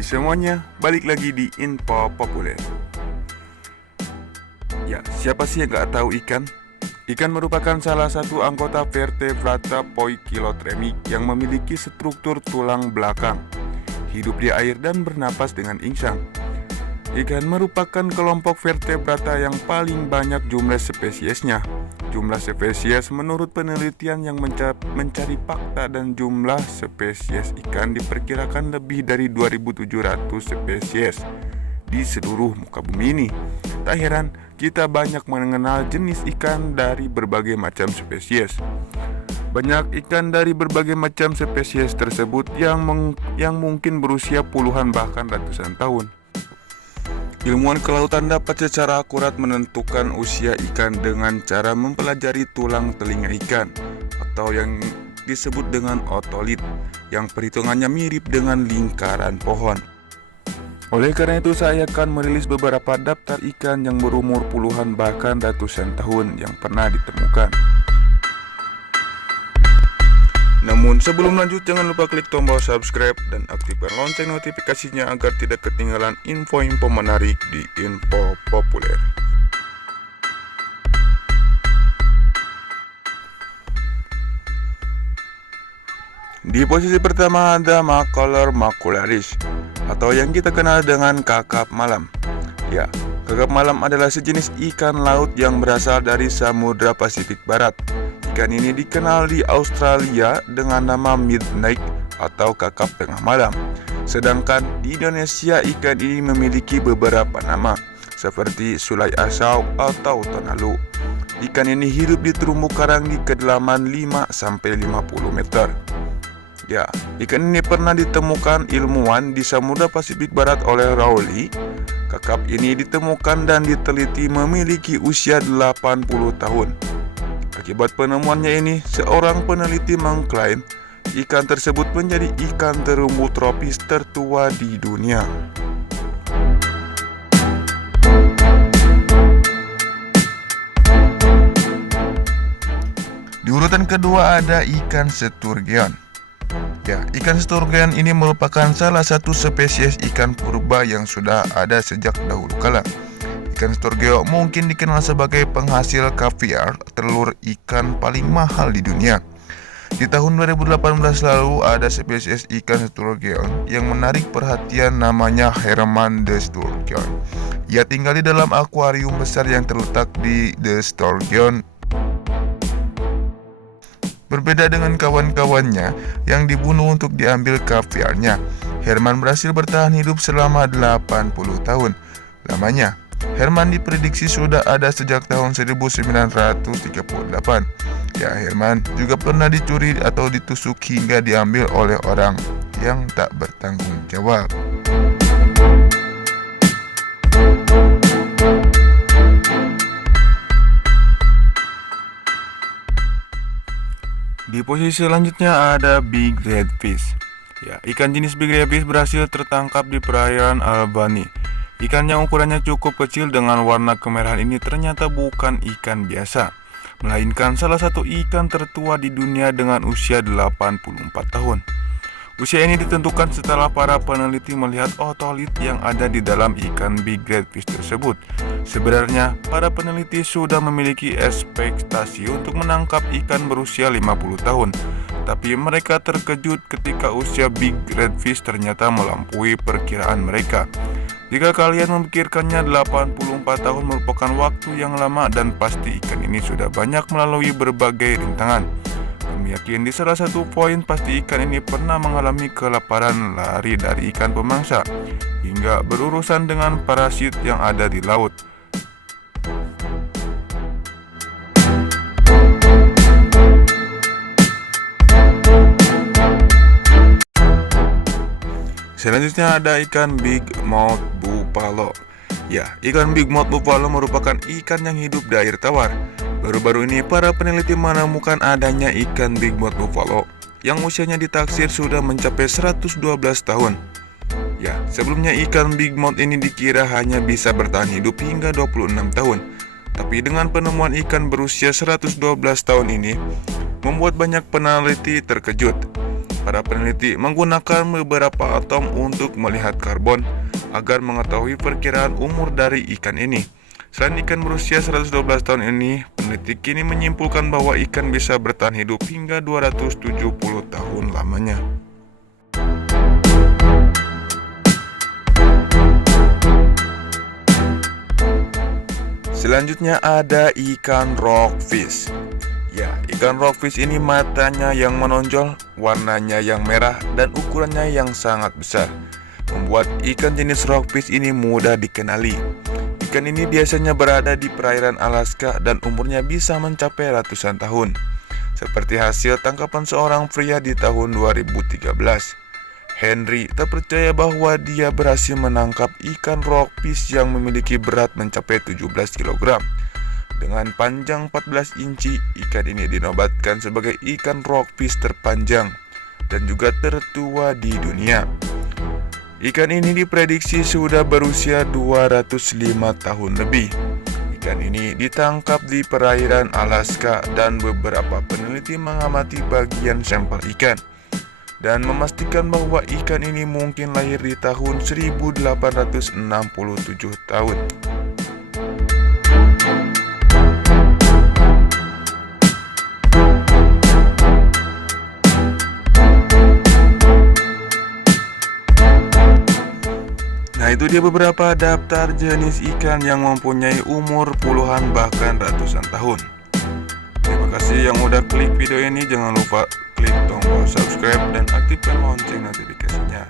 Hai semuanya, balik lagi di Info Populer. Ya, siapa sih yang gak tahu ikan? Ikan merupakan salah satu anggota vertebrata Poikilotremi yang memiliki struktur tulang belakang, hidup di air dan bernapas dengan insang. Ikan merupakan kelompok vertebrata yang paling banyak jumlah spesiesnya. Jumlah spesies menurut penelitian yang mencari fakta dan jumlah spesies ikan diperkirakan lebih dari 2.700 spesies di seluruh muka bumi ini. Tak heran kita banyak mengenal jenis ikan dari berbagai macam spesies. Banyak ikan dari berbagai macam spesies tersebut yang mungkin berusia puluhan bahkan ratusan tahun. Ilmuwan kelautan dapat secara akurat menentukan usia ikan dengan cara mempelajari tulang telinga ikan atau yang disebut dengan otolit yang perhitungannya mirip dengan lingkaran pohon. Oleh karena itu saya akan merilis beberapa daftar ikan yang berumur puluhan bahkan ratusan tahun yang pernah ditemukan. Namun sebelum lanjut jangan lupa klik tombol subscribe dan aktifkan lonceng notifikasinya agar tidak ketinggalan info-info menarik di Info Populer. Di posisi pertama ada Macolor macularis atau yang kita kenal dengan kakap malam. Ya, kakap malam adalah sejenis ikan laut yang berasal dari Samudra Pasifik Barat. Ikan ini dikenal di Australia dengan nama midnight atau kakap tengah malam. Sedangkan di Indonesia ikan ini memiliki beberapa nama seperti sulai asau atau tonalu. Ikan ini hidup di terumbu karang di kedalaman 5-50 meter. Ya, ikan ini pernah ditemukan ilmuwan di Samudra Pasifik Barat oleh Rowley. Kakap ini ditemukan dan diteliti memiliki usia 80 tahun. Akibat penemuannya ini, seorang peneliti mengklaim ikan tersebut menjadi ikan terumbu tropis tertua di dunia. Di urutan kedua ada ikan sturgeon. Ya, ikan sturgeon ini merupakan salah satu spesies ikan purba yang sudah ada sejak dahulu kala. Ikan sturgeon mungkin dikenal sebagai penghasil kaviar, telur ikan paling mahal di dunia. Di tahun 2018 lalu ada spesies ikan sturgeon yang menarik perhatian namanya Herman the Sturgeon. Ia tinggal di dalam akuarium besar yang terletak di The Sturgeon. Berbeda dengan kawan-kawannya yang dibunuh untuk diambil kaviarnya, Herman berhasil bertahan hidup selama 80 tahun lamanya. Herman diprediksi sudah ada sejak tahun 1938. Ya, Herman juga pernah dicuri atau ditusuk hingga diambil oleh orang yang tak bertanggung jawab. Di posisi selanjutnya ada Big Red Fish. Ya, ikan jenis Big Red Fish berhasil tertangkap di perairan Albany. Ikan yang ukurannya cukup kecil dengan warna kemerahan ini ternyata bukan ikan biasa, melainkan salah satu ikan tertua di dunia dengan usia 84 tahun. Usia ini ditentukan setelah para peneliti melihat otolit yang ada di dalam ikan Big Red Fish tersebut. Sebenarnya, para peneliti sudah memiliki ekspektasi untuk menangkap ikan berusia 50 tahun, tapi mereka terkejut ketika usia Big Red Fish ternyata melampaui perkiraan mereka. Jika kalian memikirkannya, 84 tahun merupakan waktu yang lama dan pasti ikan ini sudah banyak melalui berbagai rintangan. Kami yakin di salah satu poin pasti ikan ini pernah mengalami kelaparan, lari dari ikan pemangsa, hingga berurusan dengan parasit yang ada di laut. Selanjutnya ada ikan Big Mouth Buffalo. Ya, ikan Big Mouth Buffalo merupakan ikan yang hidup di air tawar. Baru-baru ini para peneliti menemukan adanya ikan Big Mouth Buffalo yang usianya ditaksir sudah mencapai 112 tahun. Ya, sebelumnya ikan Big Mouth ini dikira hanya bisa bertahan hidup hingga 26 tahun. Tapi dengan penemuan ikan berusia 112 tahun ini membuat banyak peneliti terkejut. Para peneliti menggunakan beberapa atom untuk melihat karbon agar mengetahui perkiraan umur dari ikan ini. Selain ikan berusia 112 tahun ini, peneliti kini menyimpulkan bahwa ikan bisa bertahan hidup hingga 270 tahun lamanya. Selanjutnya ada ikan rockfish. Ya, ikan rockfish ini matanya yang menonjol, warnanya yang merah, dan ukurannya yang sangat besar, membuat ikan jenis rockfish ini mudah dikenali. Ikan ini biasanya berada di perairan Alaska dan umurnya bisa mencapai ratusan tahun. Seperti hasil tangkapan seorang pria di tahun 2013. Henry tak percaya bahwa dia berhasil menangkap ikan rockfish yang memiliki berat mencapai 17 kg. Dengan panjang 14 inci, ikan ini dinobatkan sebagai ikan rockfish terpanjang dan juga tertua di dunia. Ikan ini diprediksi sudah berusia 205 tahun lebih. Ikan ini ditangkap di perairan Alaska dan beberapa peneliti mengamati bagian sampel ikan dan memastikan bahwa ikan ini mungkin lahir di tahun 1867 tahun. Nah, itu dia beberapa daftar jenis ikan yang mempunyai umur puluhan bahkan ratusan tahun. Terima kasih yang udah klik video ini. Jangan lupa klik tombol subscribe dan aktifkan lonceng notifikasinya.